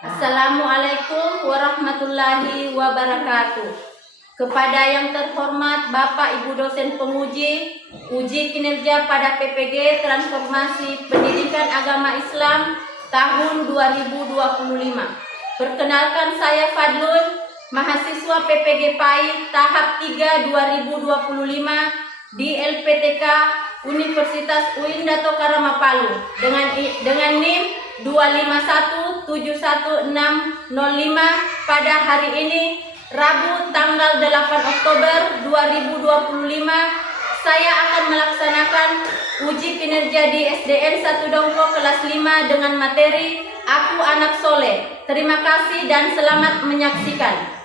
Assalamualaikum warahmatullahi wabarakatuh. Kepada yang terhormat Bapak Ibu dosen penguji uji kinerja pada PPG Transformasi Pendidikan Agama Islam tahun 2025. Perkenalkan, saya Fadlun, mahasiswa PPG PAI tahap 3 2025 di LPTK Universitas UIN Dato Karama Palu dengan NIM 2517165 pada hari ini Rabu tanggal 8 Oktober 2025. Saya akan melaksanakan uji kinerja di SDN 1 Dongko kelas 5 dengan materi Aku Anak Soleh. Terima kasih dan selamat menyaksikan.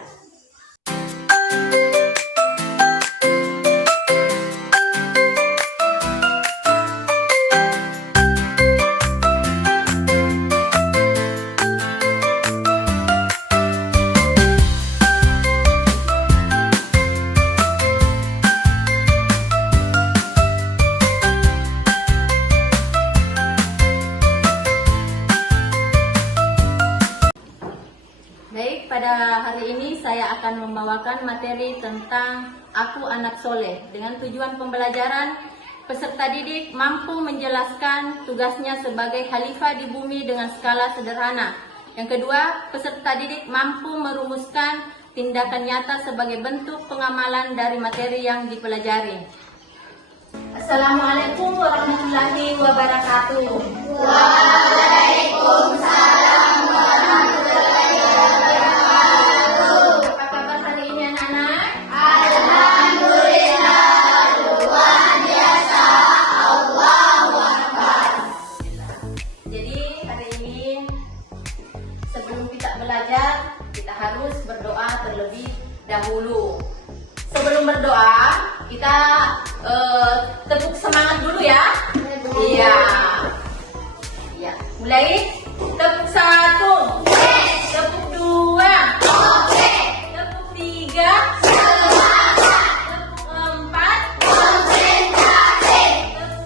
Baik, pada hari ini saya akan membawakan materi tentang Aku Anak Soleh dengan tujuan pembelajaran peserta didik mampu menjelaskan tugasnya sebagai khalifah di bumi dengan skala sederhana. Yang kedua, peserta didik mampu merumuskan tindakan nyata sebagai bentuk pengamalan dari materi yang dipelajari. Assalamualaikum warahmatullahi wabarakatuh. Waalaikumsalam warahmatullahi wabarakatuh. Apa kabar hari ini anak-anak? Alhamdulillah, luar biasa. Allahu Akbar. Jadi hari ini sebelum kita belajar, kita harus berdoa terlebih dahulu. Sebelum berdoa, kita tepuk semangat dulu ya. Iya. Ya, mulai. Tepuk 1, tepuk 2, tepuk 3, tepuk 4, tepuk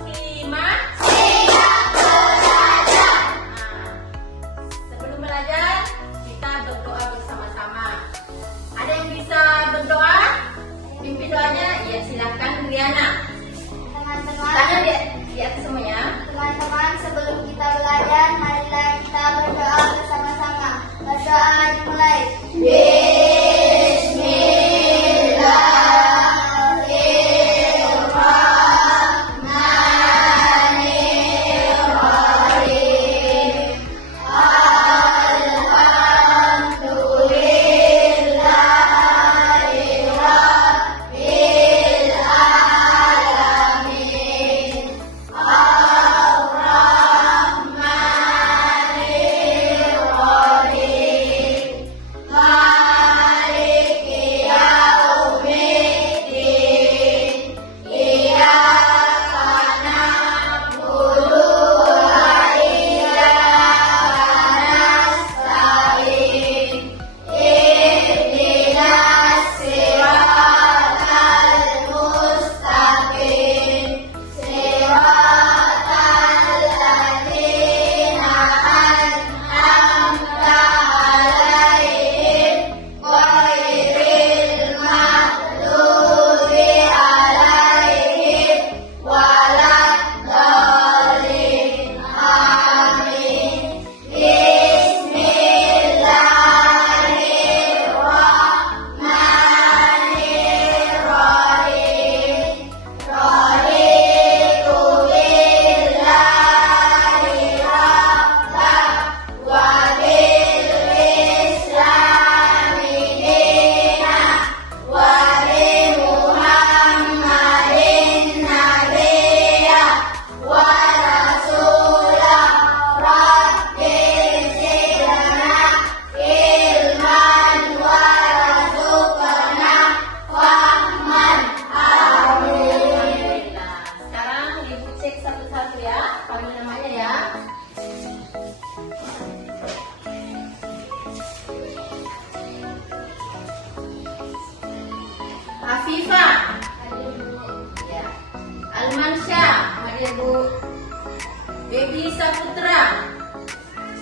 5. Sebelum belajar, kita berdoa bersama-sama. Ada yang bisa berdoa? Pimpin doanya? Ya, silakan Riana. Tangan di atas semuanya. Teman-teman, sebelum kita belajar, marilah kita berdoa bersama-sama. Berdoa dimulai. Afifah, ya. Almansyah, hadir Bu. Baby Saputra,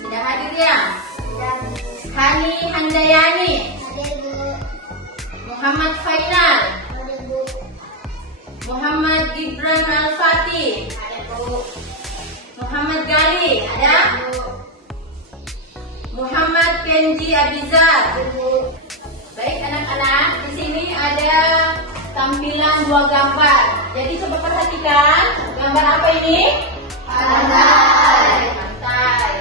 sudah hadir ya? Dan Hani Handayani. Hadir, Bu. Muhammad Fainal. Hadir, Bu. Muhammad Gibran Al-Fatih. Hadir, Bu. Muhammad Gali. Ada? Bu. Muhammad Kenji Abizar. Hadir, Bu. Baik anak-anak, di sini ada tampilan dua gambar. Jadi coba perhatikan, gambar apa ini? Pantai. Pantai.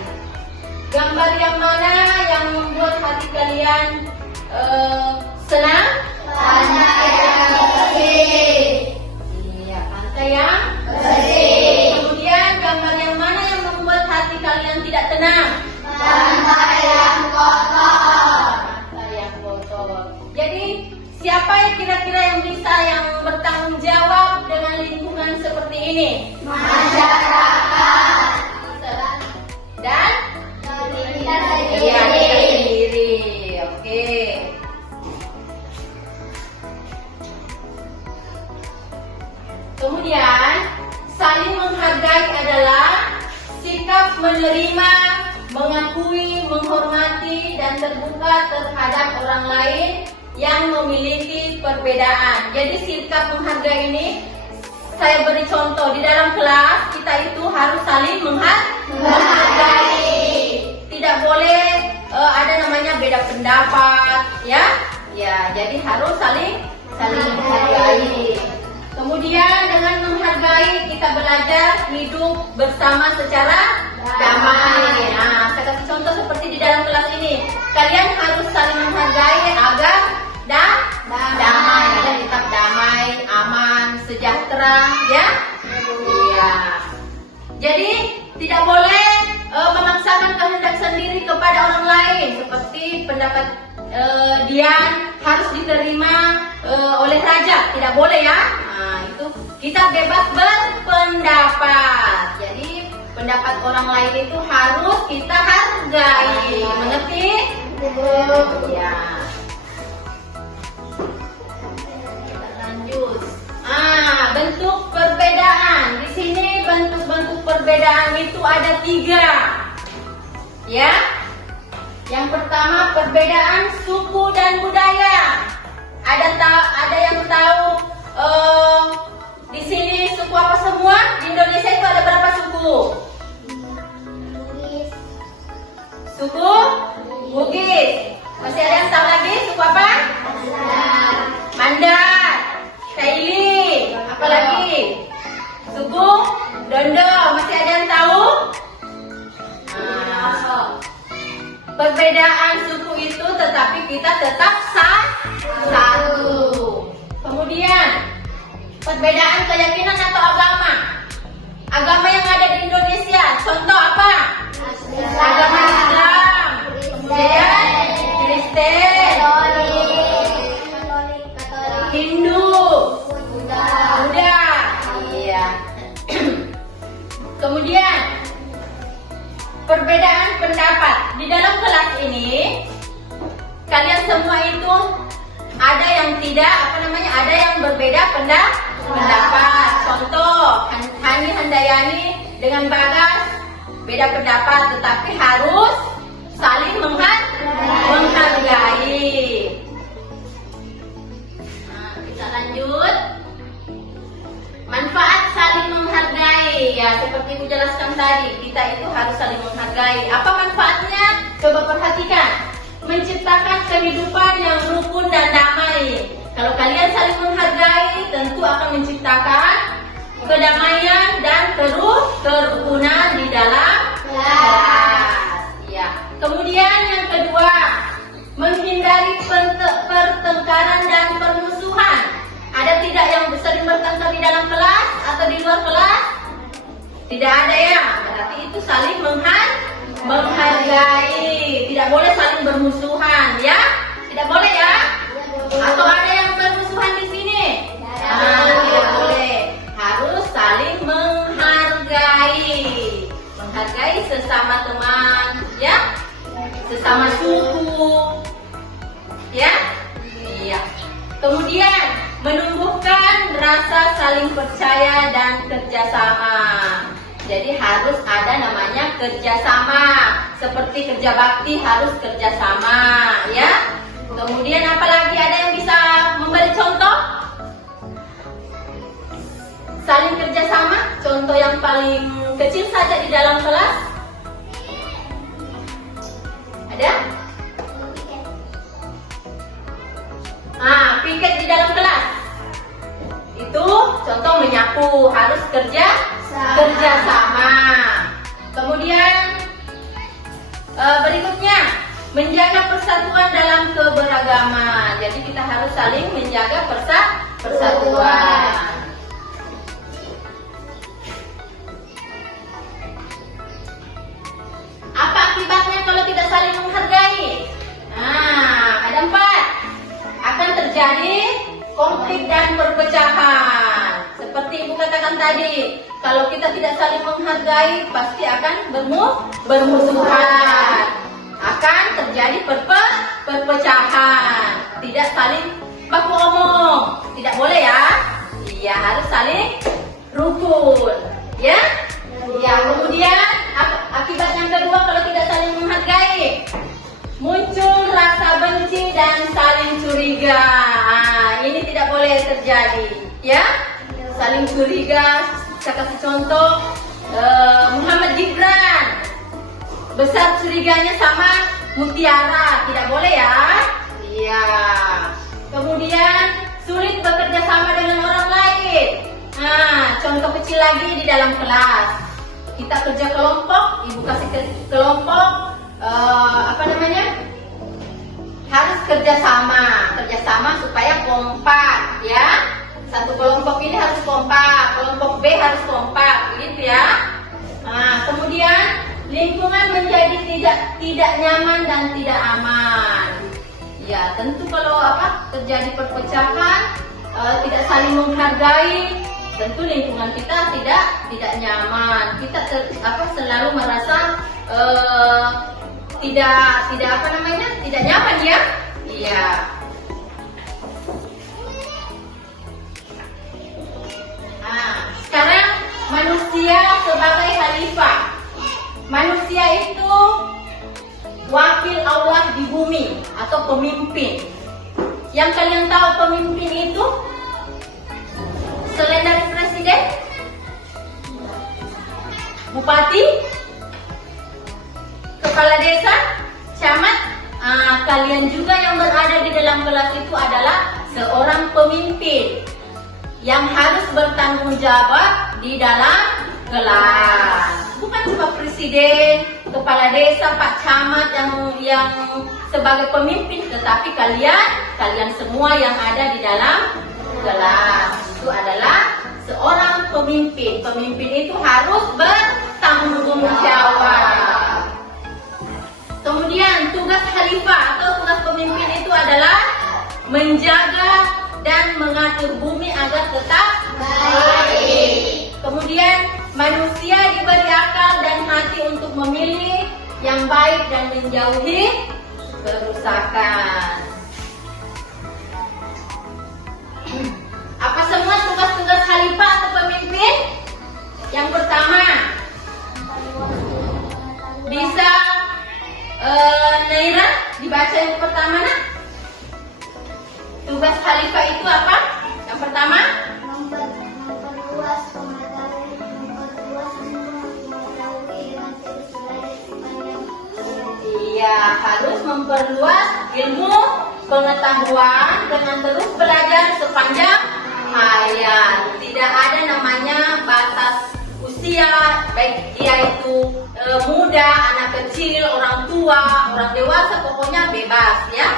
Gambar yang mana yang membuat hati kalian senang? Pantai yang bersih. Iya, pantai yang Bersih. Kemudian gambar yang mana yang membuat hati kalian tidak tenang? Pantai yang kotor. Pantai yang kotor. Jadi siapa yang kira-kira yang bisa yang bertanggung jawab dengan lingkungan seperti ini? Masyarakat. Dan Kita iya, sendiri. kita sendiri. Oke. Kemudian saling menghargai adalah sikap menerima, mengakui, menghormati dan terbuka terhadap orang lain yang memiliki perbedaan. Jadi sikap menghargai ini saya beri contoh di dalam kelas kita itu harus saling menghargai. Tidak boleh ada namanya beda pendapat, ya. Ya, jadi harus saling menghargai. Kemudian dengan menghargai kita belajar hidup bersama secara damai. Nah, saya kasih contoh seperti di dalam kelas ini. Kalian harus saling menghargai agar damai, agar tetap damai, aman, sejahtera, ya. Iya. Jadi tidak boleh memaksakan kehendak sendiri kepada orang lain, seperti pendapat Dian harus diterima oleh raja, tidak boleh ya. Nah, itu kita bebas berpendapat. Jadi pendapat orang lain itu harus kita hargai. Mengerti? Ya. Kita lanjut. Bentuk perbedaan. Di sini bentuk-bentuk perbedaan itu ada 3. Ya. Yang pertama perbedaan suku dan budaya. Ada yang tahu di sini suku apa semua? Di Indonesia itu ada berapa suku? Suku Bugis. Masih ada yang tahu lagi suku apa? Mandar, Kaili, apa lagi? Suku Dondo. Masih ada yang tahu? Perbedaan suku itu tetapi kita tetap satu. Kemudian perbedaan keyakinan atau agama. Agama yang ada di Indonesia, contoh apa? Agama Islam, kemudian Kristen, Hindu, Buddha. Iya. Kemudian perbedaan pendapat. Di dalam kelas ini kalian semua itu ada yang ada yang berbeda pendapat. Contoh, Hani Handayani dengan Bagas beda pendapat, tetapi harus saling menghargai. Nah, kita lanjut. Manfaat saling menghargai, ya seperti Ibu jelaskan tadi, kita itu harus saling menghargai. Apa manfaatnya? Coba perhatikan. Menciptakan kehidupan yang rukun dan damai. Kalau kalian saling menghargai, tentu akan menciptakan kedamaian dan kerukunan di dalam kelas. Ya. Kemudian yang kedua, menghindari pertengkaran dan permusuhan. Ada tidak yang sering bertengkar di dalam kelas atau di luar kelas? Tidak ada ya. Berarti itu saling menghargai. Tidak boleh saling bermusuhan, ya? Tidak boleh ya? Atau ada yang bermusuhan di sini? Tidak boleh. Harus saling menghargai. Menghargai sesama teman, ya? Sesama suku. Ya? Iya. Kemudian menumbuhkan rasa saling percaya dan kerjasama. Jadi harus ada namanya kerjasama. seperti kerja bakti harus kerjasama, ya. Kemudian apalagi ada yang bisa memberi contoh? Saling kerjasama, contoh yang paling kecil saja di dalam kelas. Ada? Piket di dalam kelas. Itu contoh menyapu, harus kerjasama. Kemudian berikutnya, menjaga persatuan dalam keberagaman. Jadi kita harus saling menjaga persatuan. Apa akibatnya kalau tidak saling menghargai? Ada 4. Akan terjadi konflik dan perpecahan. Seperti Ibu katakan tadi, kalau kita tidak saling menghargai, pasti akan bermusuhan. Akan terjadi perpecahan. Tidak saling baku omong. Tidak boleh ya. Iya, harus saling rukun. Ya? Ya, kemudian akibat yang kedua kalau tidak saling menghargai, muncul rasa benci dan saling curiga. Ini tidak boleh terjadi, ya. Saling curiga. Saya kasih contoh, Muhammad Gibran besar curiganya sama Mutiara, tidak boleh ya. Iya. Kemudian sulit bekerja sama dengan orang lain. Contoh kecil lagi di dalam kelas. Kita kerja kelompok, Ibu kasih kelompok, harus kerjasama supaya kompak, ya. Satu kelompok ini harus kompak, kelompok B harus kompak, begitu ya. Kemudian lingkungan menjadi tidak nyaman dan tidak aman. Ya, tentu kalau terjadi perpecahan, tidak saling menghargai, tentu lingkungan kita tidak nyaman. Kita selalu merasa tidak nyaman, ya. Iya. Sekarang manusia sebagai khalifah. Manusia itu wakil Allah di bumi atau pemimpin. Yang kalian tahu pemimpin itu selain dari presiden, bupati, kepala desa, camat, kalian juga yang berada di dalam kelas itu adalah seorang pemimpin yang harus bertanggung jawab di dalam kelas. Bukan cuma presiden, kepala desa, pak camat yang sebagai pemimpin, tetapi kalian semua yang ada di dalam kelas itu adalah seorang pemimpin. Pemimpin itu harus bertanggung jawab. Kemudian tugas khalifah atau tugas pemimpin itu adalah menjaga dan mengatur bumi agar tetap baik. Kemudian manusia diberi akal dan hati untuk memilih yang baik dan menjauhi kerusakan. Apa semua tugas-tugas khalifah atau pemimpin? Yang pertama, bisa Naira dibaca yang pertama, nak? Tugas khalifah itu apa? Yang pertama, memperluas pengetahuan, iya, harus memperluas ilmu pengetahuan dengan terus belajar sepanjang hayat. Tidak ada namanya batas usia, baik dia itu muda, anak kecil, orang tua, orang dewasa, pokoknya bebas, ya.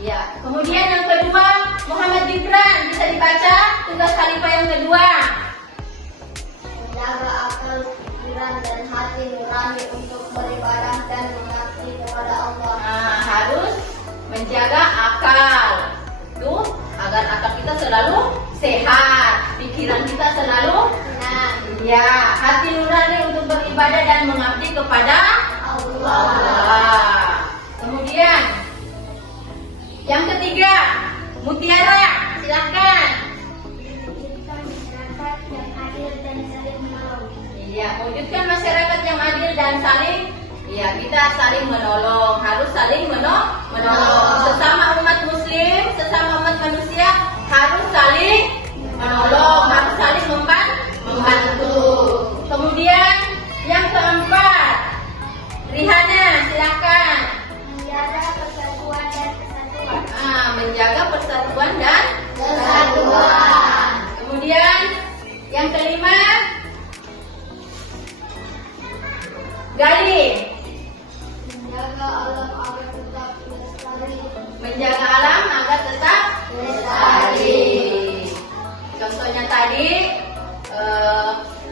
Ya. Kemudian yang kedua, Muhammad Gibran, bisa dibaca tugas khalifah yang kedua. menjaga akal, pikiran dan hati nurani untuk beribadah dan mengabdi kepada Allah. Harus menjaga akal, tuh, agar akal kita selalu sehat, pikiran kita selalu Senang. ya, hati nurani untuk beribadah dan mengabdi kepada Allah. Kemudian yang ketiga, Mutiara, silakan. Wujudkan masyarakat yang adil dan saling menolong. Iya, wujudkan masyarakat yang adil dan saling Ya, kita saling menolong, harus saling menolong. Sesama umat muslim, sesama umat manusia harus saling menolong, harus saling membantu. Kemudian yang keempat, Rihana, silakan. Menjaga persatuan dan kesatuan. Menjaga persatuan dan kesatuan. Kemudian yang kelima, Gali. Menjaga alam agar tetap lestari. Menjaga alam agar tetap lestari. Contohnya tadi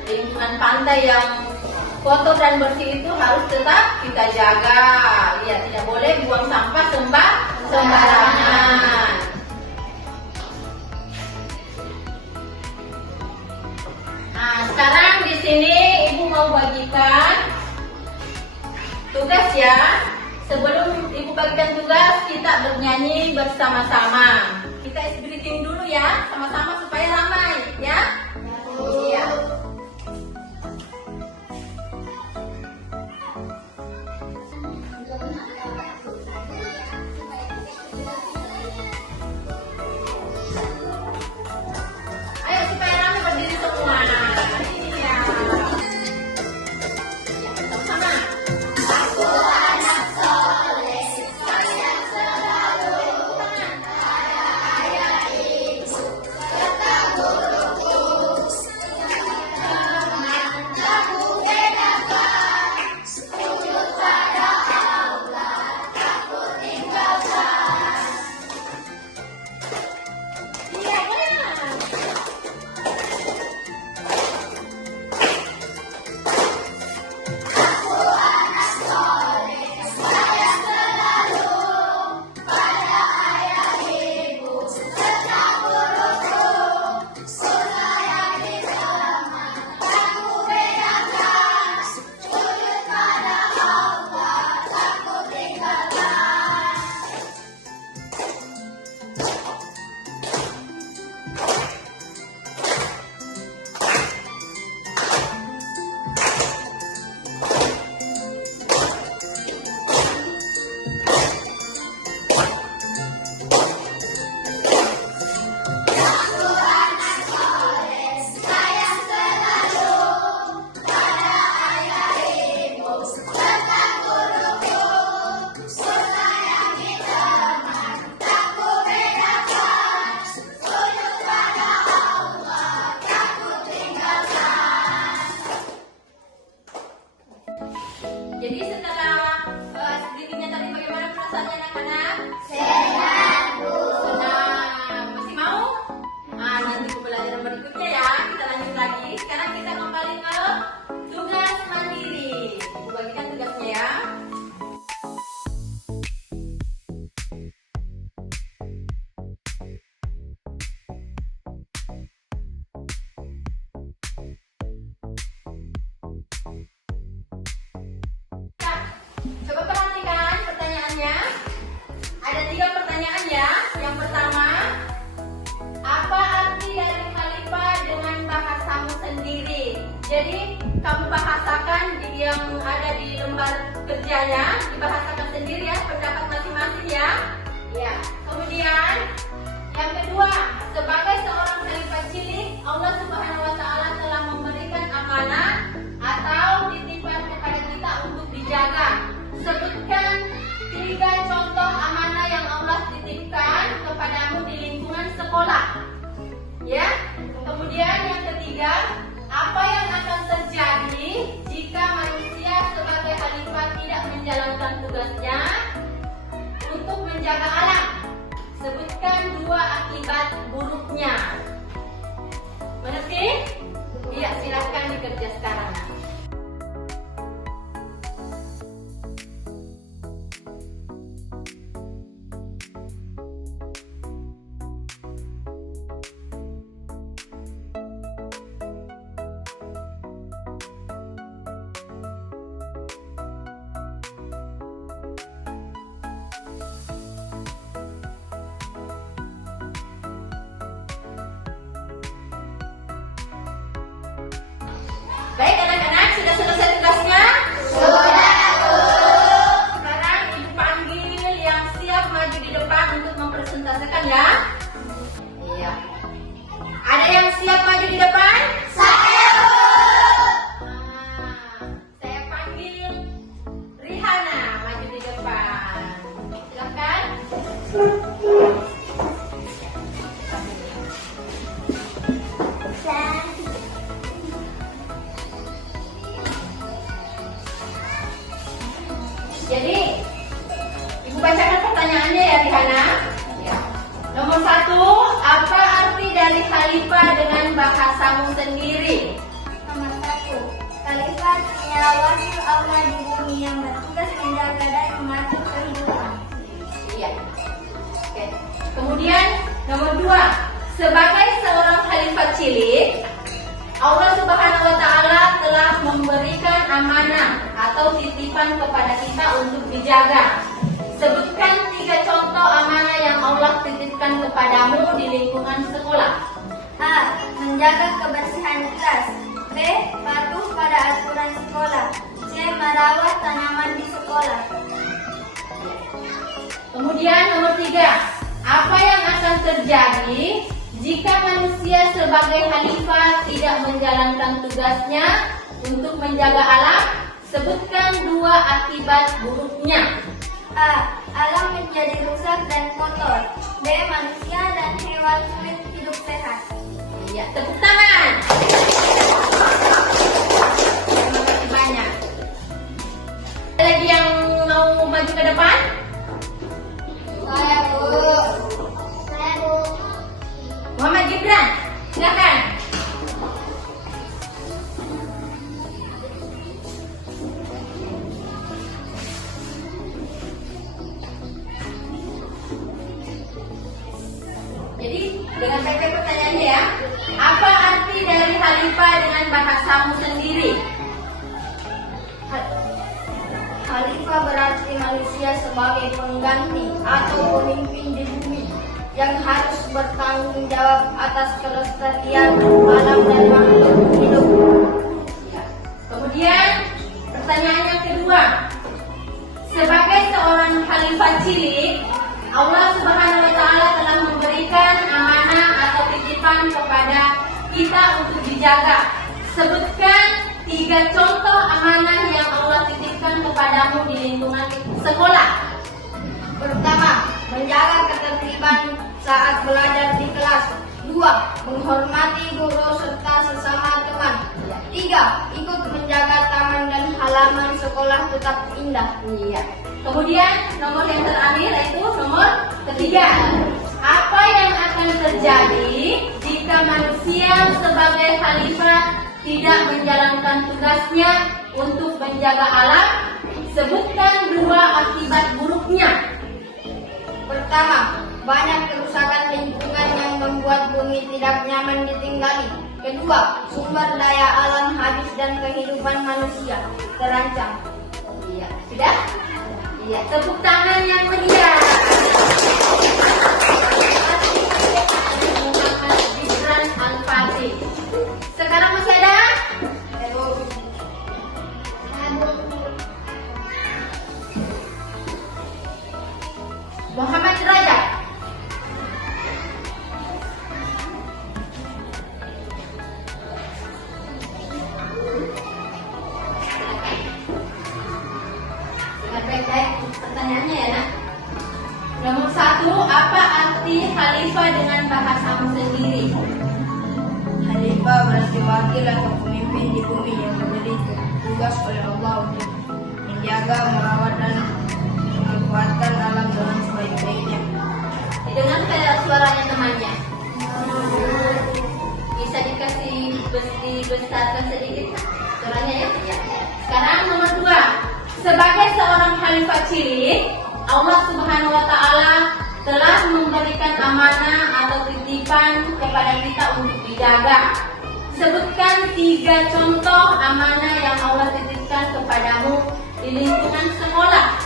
lingkungan pantai yang kotor dan bersih itu harus tetap kita jaga. Ya, tidak boleh buang sampah sembarangan. Nah, sekarang di sini Ibu mau bagikan tugas ya. Sebelum Ibu bagikan tugas, kita bernyanyi bersama-sama. Kita isi greeting dulu ya, sama-sama supaya ramai ya. Iya. Ayo supaya ramai berdiri semua. Iya. Ya, sama-sama. Iya, benar. Jadi setelah greetingnya tadi bagaimana perasaannya anak-anak? Senang. Masih mau? Nanti pembelajaran berikutnya ya. Kita lanjut lagi. Sekarang kita kembali ke tugas mandiri. Ibu bagikan tugasnya ya. Coba perhatikan pertanyaannya. Ada 3 pertanyaan ya. Yang pertama, apa arti dari khalifah dengan bahasamu sendiri? Jadi kamu bahasakan yang ada di lembar kerjanya, dibahasakan sendiri ya, pendapat masing-masing ya. Ya. Kemudian yang kedua, sebagai seorang khalifah cilik, Allah Subhanahu wa taala telah memberikan amanah atau titipan kepada kita untuk dijaga. Sebutkan 3 contoh amanah yang Allah titipkan kepadamu di lingkungan sekolah. Ya. Kemudian yang ketiga, apa yang akan terjadi jika manusia sebagai khalifah tidak menjalankan tugasnya untuk menjaga alam? Sebutkan 2 akibat buruknya. Mengerti? Iya, silahkan dikerja sekarang. Baik anak-anak, sudah selesai tugasnya? Sudah, Bu. dipresentasikan ya. Iya. Ada yang siap maju di depan? Saya. Saya panggil Rihana maju di depan. Silakan. Jadi, Ibu bacakan pertanyaannya ya, Rihana. Ya. Nomor 1, apa arti dari khalifah dengan bahasamu sendiri? Nomor 1. Khalifah adalah wakil Allah di bumi yang bertugas menjaga dan mengatur kehidupan. Iya. Oke. Kemudian nomor 2, sebagai seorang khalifah cilik, Allah Subhanahu wa Ta'ala telah memberikan amanah atau titipan kepada kita untuk dijaga. Sebutkan 3 contoh amanah yang Allah titipkan kepadamu di lingkungan sekolah. A. Menjaga kebersihan kelas. B. Patuh pada aturan sekolah. C. Merawat tanaman di sekolah. Kemudian nomor 3, apa yang akan terjadi jika manusia sebagai khalifah tidak menjalankan tugasnya untuk menjaga alam? Sebutkan 2 akibat buruknya. A. Alam menjadi rusak dan kotor. B. Manusia dan hewan sulit hidup sehat. Iya, tepuk tangan. Terima kasih banyak. Ada lagi yang mau maju ke depan? Saya, Bu. Saya, Bu. Muhammad Gibran, silakan. Jadi dengan PP pertanyaannya ya, apa arti dari khalifah dengan bahasamu sendiri? Khalifah berarti manusia sebagai pengganti atau pemimpin di bumi yang harus bertanggung jawab atas kelestarian alam dan makhluk hidup. Ya. Kemudian pertanyaan yang kedua, sebagai seorang khalifah cilik, Allah Subhanahu wa Ta'ala telah memberikan amanah atau titipan kepada kita untuk dijaga. Sebutkan 3 contoh amanah yang Allah titipkan kepadamu di lingkungan sekolah. Pertama, menjaga ketertiban saat belajar di kelas. 2. Menghormati guru serta sesama teman. 3. Ikut menjaga taman dan halaman sekolah tetap indah. Iya. Kemudian nomor yang terakhir yaitu nomor 3. Apa yang akan terjadi jika manusia sebagai khalifah tidak menjalankan tugasnya untuk menjaga alam? Sebutkan 2 akibat buruknya. Pertama, banyak kerusakan lingkungan yang membuat bumi tidak nyaman ditinggali. Kedua, sumber daya alam habis dan kehidupan manusia terancam. Iya, sudah? Iya, tepuk tangan yang meriah. Muhammad Gibran Al-Fatih. Sekarang masih ada? Muhammad Rajab. Ingat baik-baik pertanyaannya ya nak. Nomor 1, apa arti khalifah dengan bahasamu sendiri? Khalifah berarti wakil atau pemimpin di bumi yang diberi tugas oleh Allah untuk menjaga, merawat dan memanfaatkan alam dengan sebaik-baiknya. Didengar kayak suaranya temannya. Bisa dibesarkan sedikit suaranya ya? Ya. Sekarang nomor 2, sebagai seorang khalifah cilik, Allah Subhanahu wa Ta'ala telah memberikan amanah atau titipan kepada kita untuk dijaga. Sebutkan 3 contoh amanah yang Allah titipkan kepadamu di lingkungan sekolah.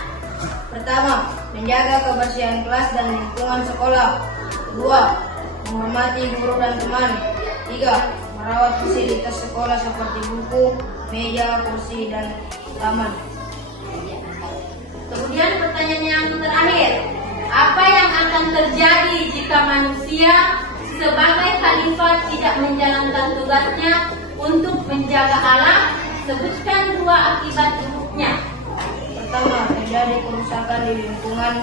Pertama, menjaga kebersihan kelas dan lingkungan sekolah. 2. Menghormati guru dan teman. 3. Merawat fasilitas sekolah seperti buku, meja, kursi, dan taman. Kemudian pertanyaan yang terakhir, apa yang akan terjadi jika manusia sebagai khalifah tidak menjalankan tugasnya untuk menjaga alam? Sebutkan 2 akibat buruknya. Pertama, terjadi kerusakan di lingkungan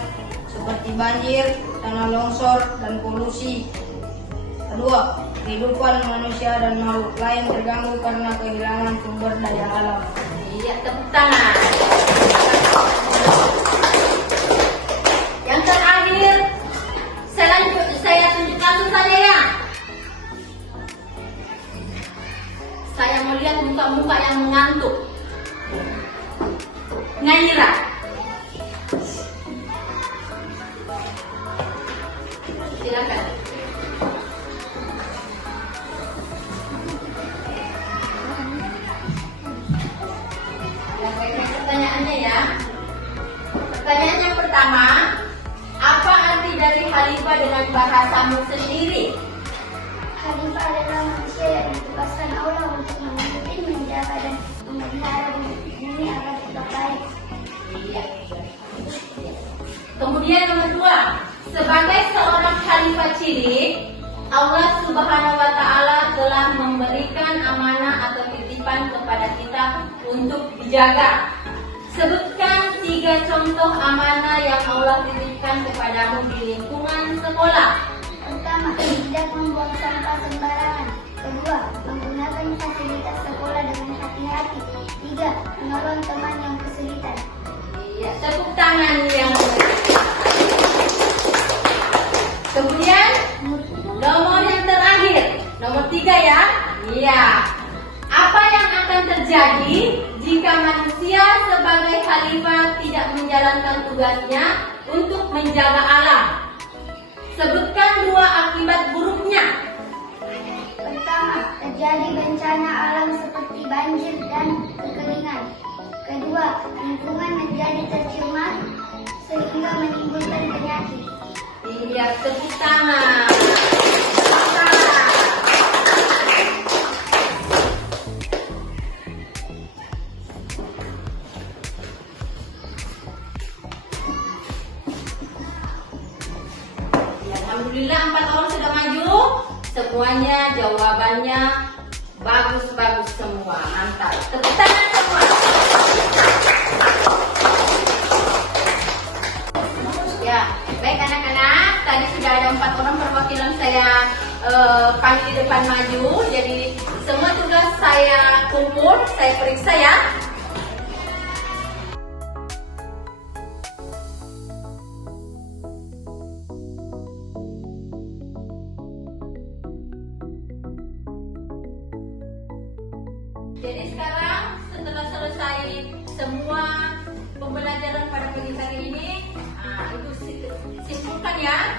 seperti banjir, tanah longsor, dan polusi. Kedua, kehidupan manusia dan makhluk lain terganggu karena kehilangan sumber daya alam. Iya, tepuk tangan. Yang terakhir, saya tunjuk langsung saja ya. Saya mau lihat muka-muka yang mengantuk. Ngaira. Silakan. Yang baiknya pertanyaannya ya. Pertanyaan yang pertama, apa arti dari khalifah dengan bahasamu sendiri? Khalifah adalah manusia yang ditugaskan Allah untuk memimpin, menjaga dan memelihara bumi agar tetap baik. Iya. Kemudian nomor 2, sebagai seorang khalifah cilik, Allah Subhanahu wa Ta'ala telah memberikan amanah atau titipan kepada kita untuk dijaga. Sebutkan 3 contoh amanah yang Allah titipkan kepadamu di lingkungan sekolah. Pertama, tidak membuang sampah sembarangan. Kedua, menggunakan fasilitas sekolah dengan hati-hati. 3, menolong teman yang kesulitan. Iya, tepuk tangan yang Kemudian nomor yang terakhir, nomor 3 ya. Iya. Apa yang akan terjadi jika manusia sebagai khalifah tidak menjalankan tugasnya untuk menjaga alam? Sebutkan 2 akibat buruknya. Pertama, terjadi bencana alam seperti banjir dan kekeringan. Kedua, lingkungan menjadi tercemar sehingga menimbulkan penyakit. Iya, tepuk tangan. Alhamdulillah 4 orang sudah maju. Semuanya jawabannya bagus-bagus semua. Mantap. Tepuk tangan semua. Ya, baik anak-anak. Tadi sudah ada 4 orang perwakilan saya panggil di depan maju. Jadi semua tugas saya kumpul, saya periksa ya. Jadi sekarang setelah selesai semua pembelajaran pada pagi hari ini, itu simpulkan ya.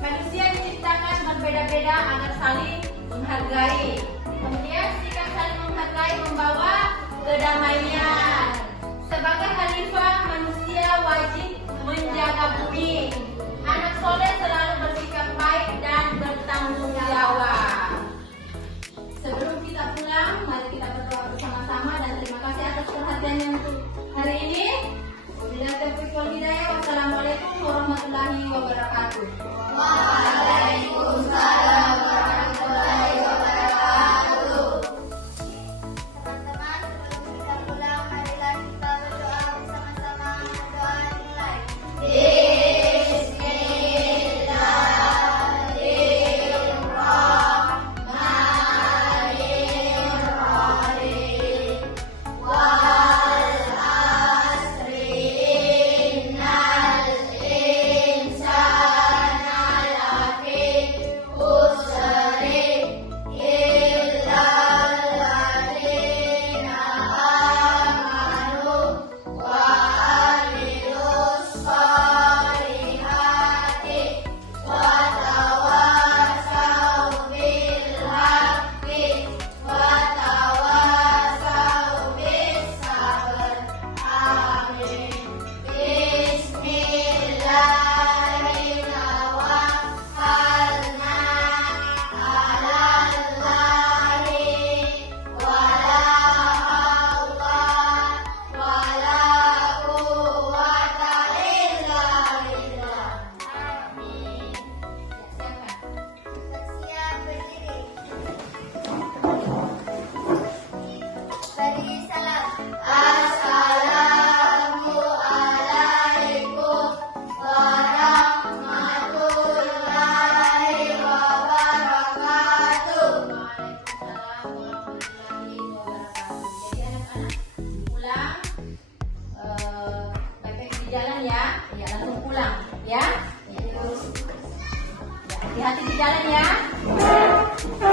Manusia diciptakan berbeda-beda agar saling menghargai. Kemudian sikap saling menghargai membawa kedamaian. Sebagai khalifah, manusia wajib menjaga bumi. Anak soleh selalu bersikap baik dan bertanggung jawab. Sebelum kita pulang, mari kita berdoa bersama-sama dan terima kasih atas perhatiannya untuk hari ini. Wabillahi taufiq wal hidayah. Wassalamualaikum warahmatullahi wabarakatuh. Waalaikumsalam warahmatullahi wabarakatuh. Teman-teman, sebelum kita pulang, marilah kita berdoa bersama-sama. Doa dimulai. Wal asri innal insana hati-hati jalan ya.